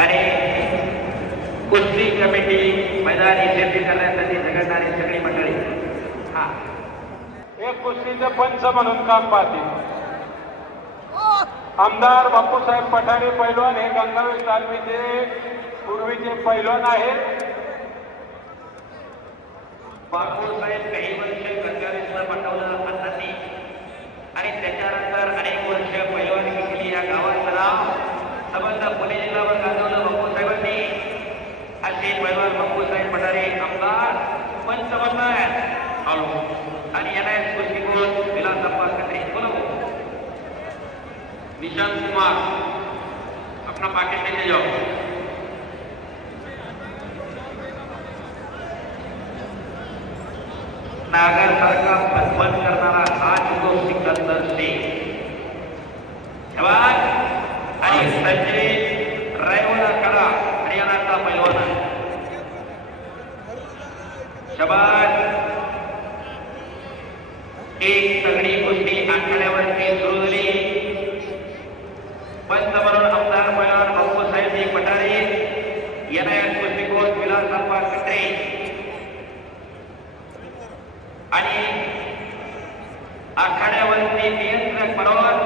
आणि कुस्ती कमिटी मैदानी शेती करण्यासाठी झगडणारी सगळी मंडळी. हा एक कुस्तीचे पंच म्हणून काम पाहतील आमदार बापूसाहेब पठारे पैलवान. हे गंगावेश तालमीचे पूर्वीचे पैलवान आहेत. बापूसाहेब काही वर्ष गंगावेशला पाठवलं हातांनी आणि त्याच्यानंतर अनेक वर्ष पैलवानगी केली. या गावाचं नाव संबंध पुणे जिल्ह्यावर गाजवलं बापूसाहेबांनी. असे पैलवान बापूसाहेब पठारे आमदार पंच बनलाय आणि यांना कुस्तीकोट विलासप्पा खत्री. बोलो निशांत कुमार अपना पाकिट लेके जाओ. नागर सारखा फनफन करणारा हा जुगो सिकंदर सिंग आणि संजय रायवाला कडा हरियाणाचा पैलवान. शबाज. एक तगडी कुस्ती आखाड्यावरती सुरू झाली. पंच म्हणून आमदार पैलवान बापूसाहेबजी पठारे यांना या कुस्तीकोट विलासप्पा खत्री आणि आखाड्यावरती नियंत्रक म्हणून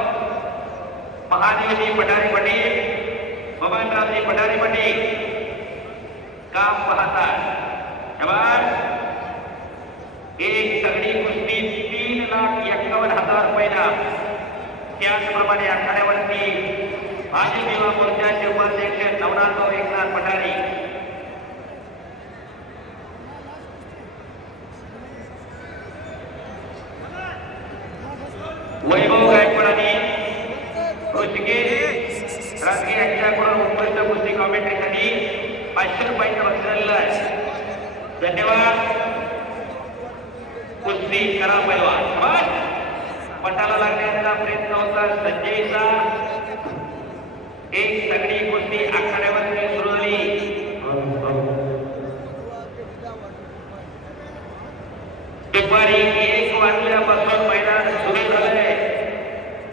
महादेवजी पठारे पाटील, बबनरावजी पठारे पाटील काम पाहतात. एक तगडी कुस्ती 3,51,000 रुपयाला. त्याचप्रमाणे आखाड्यावरती भाजप युवा मोर्चाचे उपाध्यक्ष नवनाथराव एकनाथ पठारे, वैभव गायकवाड आणि ऋषिकेश राजगे यांच्याकडून उत्कृष्ट कुस्ती कॉमेंट्रीसाठी 500 रुपयांचा बक्षीस आलेला आहे. धन्यवाद. कुस्ती करा पैलवान. पटाला लागण्याचा प्रयत्न होता संजयचा. एक तगडी कुस्ती आखाड्यावरती सुरू झाली. दुपारी 1 वाजल्यापासून मैदान सुरू झालंय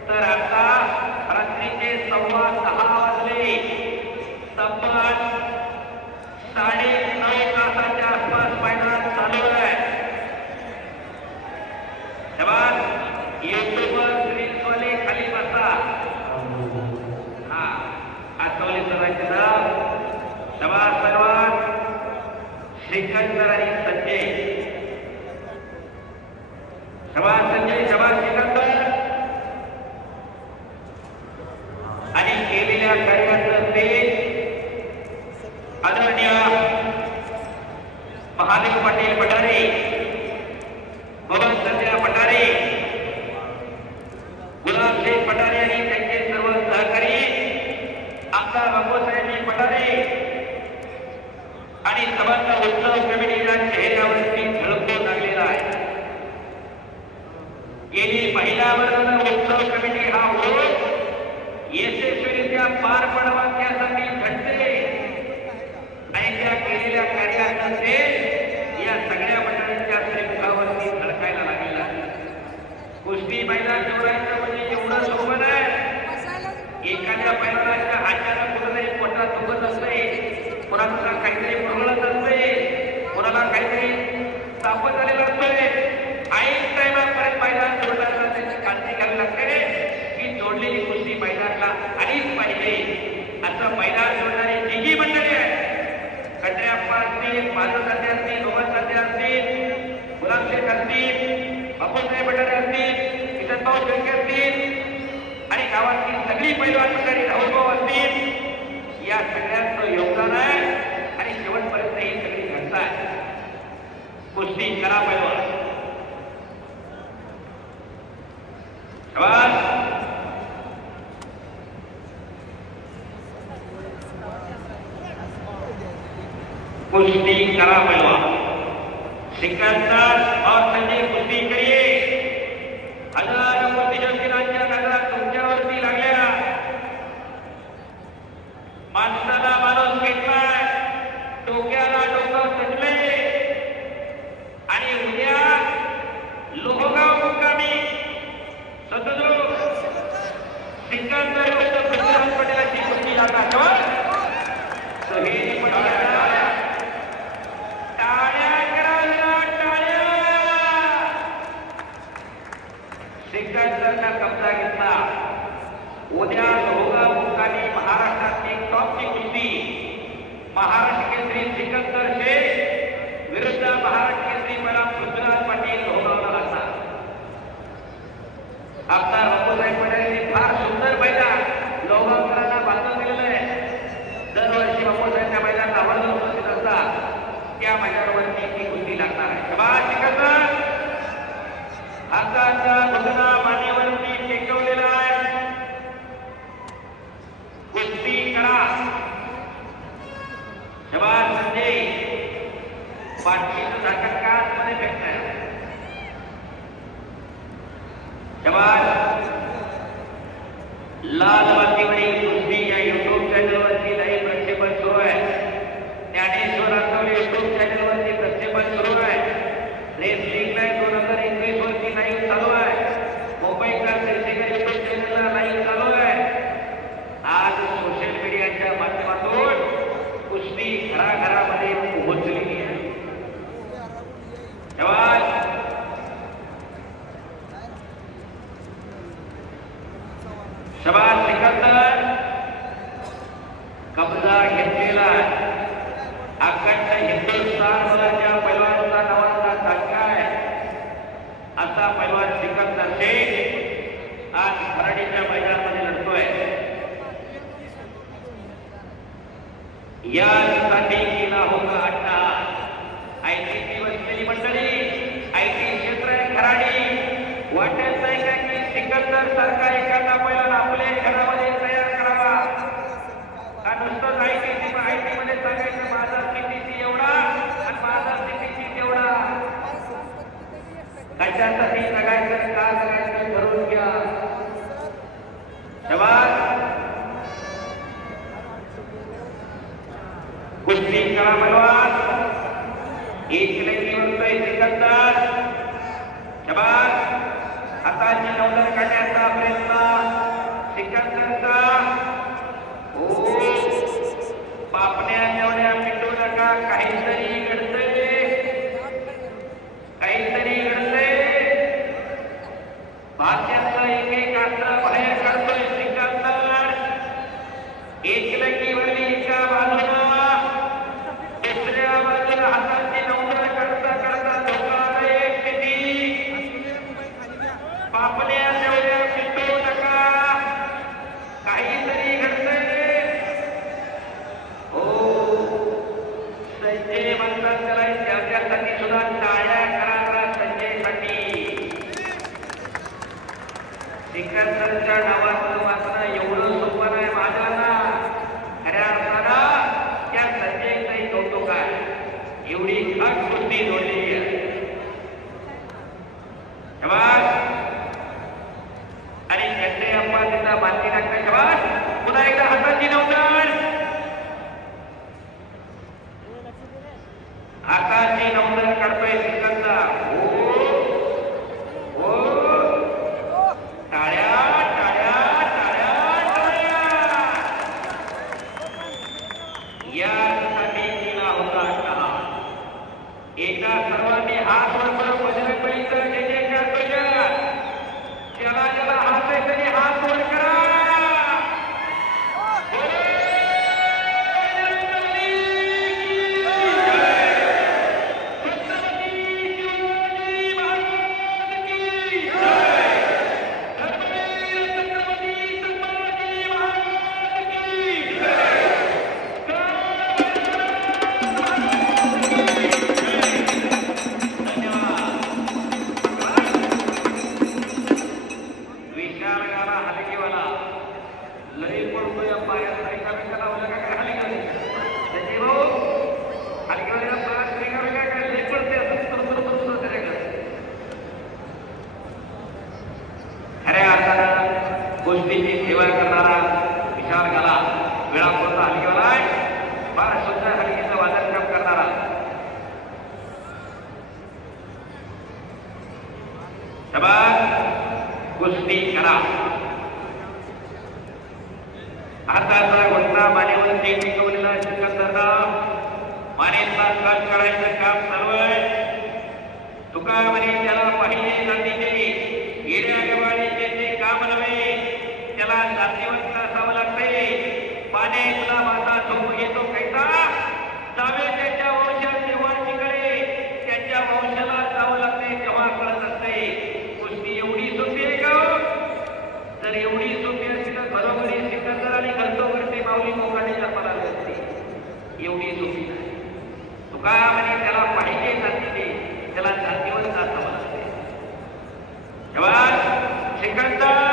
तर आता रात्रीचे 6:15 वाजले. तब्बल 9.5 तासाच्या आसपास मैदान चालू आहे. युट्यूबवर रील्सवाले खाली बसा. हा आठवले सरांचे नाव शबाज सर्वात सिकंदर आणि संजय. शबाज संजय, शबाज सिकंदर. आणि केलेल्या कार्याचं ते आदरणीय महादेव पाटील पठारे, बबन संजय पठारे, गुलाबसिंग पठारे आणि त्यांचे सर्व सहकारी, आमदार बापूसाहेबजी पठारे आणि समस्त उत्सव कमिटीच्या चेहऱ्यावरती झळकून लागलेला आहे. गेली महिला वर्ग उत्सव कमिटी हा ओळख यशस्वीरित्या पार पडावा त्यासाठी झटते आणि त्या केलेल्या कार्याचं ते या सगळ्या मंडळींच्या श्रीमुखावरती झळकायला लागलेला. कुस्ती मैदान जोडायचं म्हणजे एवढं सोपं नाही. एखाद्या पैलवानाच्या हाताला कुठेतरी पोटात दुखत असते, कोणाला काहीतरी प्रगळत असते, कोणाला काहीतरी तापत आलेला असतोय. ऐन टाइमापर्यंत मैदान जोडताना त्याची काळजी घ्यावी लागते की जोडलेली कुस्ती मैदानाला आलीच पाहिजे. असं मैदान जोडणारी जी जी मंडळी आहे, कटऱ्याप्पा असतील, माधव साथे असतील, बबन साथे असतील, गुलाबशेख असतील, बापूसाहेब पठारे असतील, किसनभाऊ शेळके असतील आणि गावातील सगळी पैलवान मंडळी राहुलभाऊ असतील, या सगळ्यांचं योगदान आहे आणि शेवटपर्यंत ही सगळी घटना आहे. कुस्ती करा पैलवान. कुस्ती करा पैलवान. सिकंदर और संजय कुस्ती करिए. हजारो कुस्तीशौकीनांच्या नजरा तुमच्यावरती लागल्या. माणसाला माणूस घेतलाय, डोक्याला डोकं सजले आणि उद्या लोहगाव मुक्कामी सदुरुग सिकंदर पटेलांची कुस्ती लागणार. दुहेरी पट्ट्याला टाळ्या करा जरा, टाळ्या. सिकंदरनं कब्जा घेतला. उद्या दोघा मुक्कामी महाराष्ट्रातली टॉपची कुस्ती महाराष्ट्र केसरी सिकंदर शेख विरुद्ध महाराष्ट्र केसरी मला पृथ्वीराज पाटील भोगावला लागला. आमदार बापूसाहेब पटेल फार सुंदर मैदान लोगावकरांना बांधून दिलेलं आहे. दरवर्षी बापूसाहेब त्या मैदानात आवर्जून उपस्थित असतात. त्या मैदानावरती ती कुस्ती लागणार आहे. शाबास सिकंदर. हाताचा घुगना मानेवरती टेकवलेला आहे. कुस्ती करा. शाबास संजय. पाठीचं झाकण काचमध्ये फेकणार. शाबास. लाल मातीवरील कुस्ती या युट्यूब चॅनलवरती लाईव्ह प्रक्षेपण सुरू आहे. ज्ञानेश्वर आठवले युट्यूब चॅनलवरती प्रक्षेपण सुरू आहे. रेसलिंग लाईव्ह 2021 वरती लाईव्ह चालू आहे. मुंबईकर श्रीशेखर युट्यूब चॅनलला लाईव्ह चालू आहे. आज सोशल मीडियाच्या माध्यमातून कुस्ती घराघरामध्ये पोहोचलेली आहे. शाबास. शाबास सिकंदर. कब्जा घेतलेला अखंड हिंदुस्थानभराच्या पैलवानांचा नावाचा धक्का आहे असा पैलवान सिकंदर शेख आज खराडीच्या मैदानामध्ये लढतोय. यासाठी केला होता अड्डा. आयटीसी बसलेली मंडळी, आयटी क्षेत्र आहे खराडी. वाटत नाही का की सिकंदर सारखा एखादा पैलवान आपल्या घरामध्ये तयार करावा का नुसतंच आयटी मध्ये सांगायचं माझा सीटीसी एवढा आणि माझा सीटीसी तेवढा. कशासाठी जगायचं का जगायचं ठरवून घ्या. शाबास. कुस्ती करा पैलवान. एक लेकीवरतोय सिकंदर. शाबास. हाताची नवदर काढण्याचा प्रयत्न सिकंदरचा. हो पापण्या तेवढ्या पिटू नका. काहीतरी घडतंय, काहीतरी घडतंय. भाष्यातलं एक एक अस्त्र बाहेर काढतोय सिकंदर. एकलकीवरली एका बाजूला दुसऱ्या बाजूला हाताची नवदर करता करता धोका एक किती. पापण्या तेवढ्या पिटू नका. काहीतरी घडतंय. हो संजय म्हणतात त्याला त्याच्यासाठी सुद्धा टाळ्या करा संजयसाठी. सिकंदरच्या नावाचं वाचणं एवढं सोपं नाही माझ्याला. खऱ्या अर्थानं त्या संजयचंही कौतुक आहे. एवढी खास कुस्ती जोडलेली आहे. शाबास. आणि त्यांचे अप्पा तिथं बांधली लागते. शाबास. पुन्हा एकदा हाताची नवदर. हाताची नवदर काढतोय सिकंदर. हो टाळ्या टाळ्या टाळ्या टाळ्या. यासाठी केला होता अड्डा. एकदा सर्वांनी हात वर करून बजरंग बलीचा जय जयकार करूया. ज्याला ज्याला हात आहे त्याने हात वर करा. गोष्टीची सेवा करणारा विशाल गाला वेळापुरता हलगीवाला आहे. फार सुंदर हलगीचं वादनकाम करणारा. शाबास. कुस्ती करा. हाताचा घोटना मानेवरती टिकवलेला सिकंदरला मानेचा कट काढायचं काम चालू आहे. तुका म्हणे त्याला पाहिजे जातीचे येड्या गवाळीचे ते काम नव्हे, त्याला जातीवंत असावं लागते. पाने तुला माझा झोप घेतो कैसा जावे त्याच्या वंशात देवांकडे, त्याच्या वंशाला जावं लागते तेव्हा कळत असते. गोष्टी एवढी सोपी आहे का? जर एवढी सोपी असती तर घरोघरी सिकंदर आणि घरतोघरचे माऊली मोकाने जन्माला आले असते. एवढी सोपी नाही. तुका म्हणे त्याला पाहिजे जातीचे, त्याला जातीवंत असावं लागते. तेव्हा सिकंदर